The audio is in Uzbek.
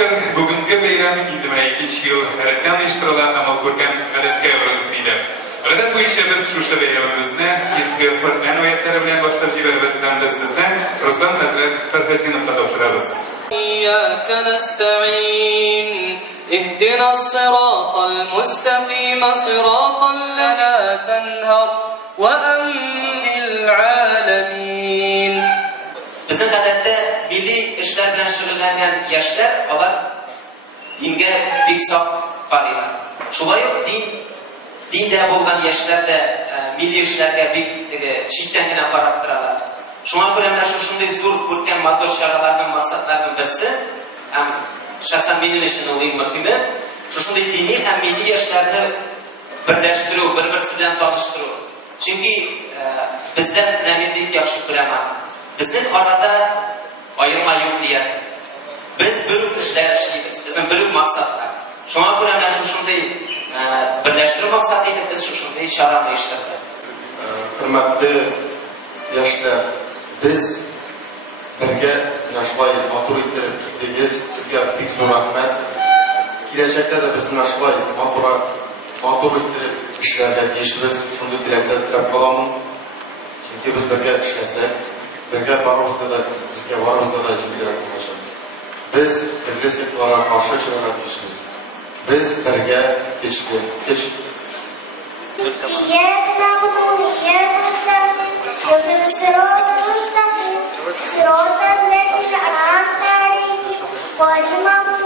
bakın bugünkü bayram idimine 2 yıl eretken uyuşturulan amal kurken adetke öğrenizliyle. Adet boyunca biz şuşa bayramımızda izgi Kur'an ayetleri bilen başlayıp jiberimiz hem de sizden Ruslan Hazret Ferhattin'e tavşırarız. إياك نستعين اهدنا الصراط المستقيم صراط لا تنهر وأمن العالمين. Bizim adette milli işler bilen şug'ullenen yaşlar, onlar dinge bek saf qaraylar. Şulay yok, dinde bo'lgan yaşlar da milli işlerge bek çiğdengine qarab turalar. Şuna göre mana shunday zo'r ko'rgan motor charalarning maqsadlarining birisi, ham shaxsan mening uchun eng muhimi, shunday diniy ham milliy yoshlarni birlashtiruv, bir-birisi bilan tanishtiruv. Chunki bizda naminlik yaxshi ko'raman. Bizning orada ayirma yo'q deyapti. Biz bir ishlar ishlaymiz, bizning bir maqsadlar. Shuna ko'ra mana shunday birlashtiruv maqsadida biz shunday sharani ishlatdik. Hurmatli yoshlar, biz birga yoshlar motor ettirib chiqdingiz. Sizga bek zo'r rahmat. Kelajakda da biz mana shunday motor ettirib ishlarga yetishimiz, shunday tilaklar tilab qolaman. Chunki biz birga ishlasak, birga barimizda da bizga barimizda da jigarlar bo'ladi. Biz birga sektorlarga qarshi choralaryapmiz. Biz birga kechdik. إياك نعبد وإياك نستعين اهدنا الصراط المستقيم صراط الذين أنعمت عليهم غير المغضوب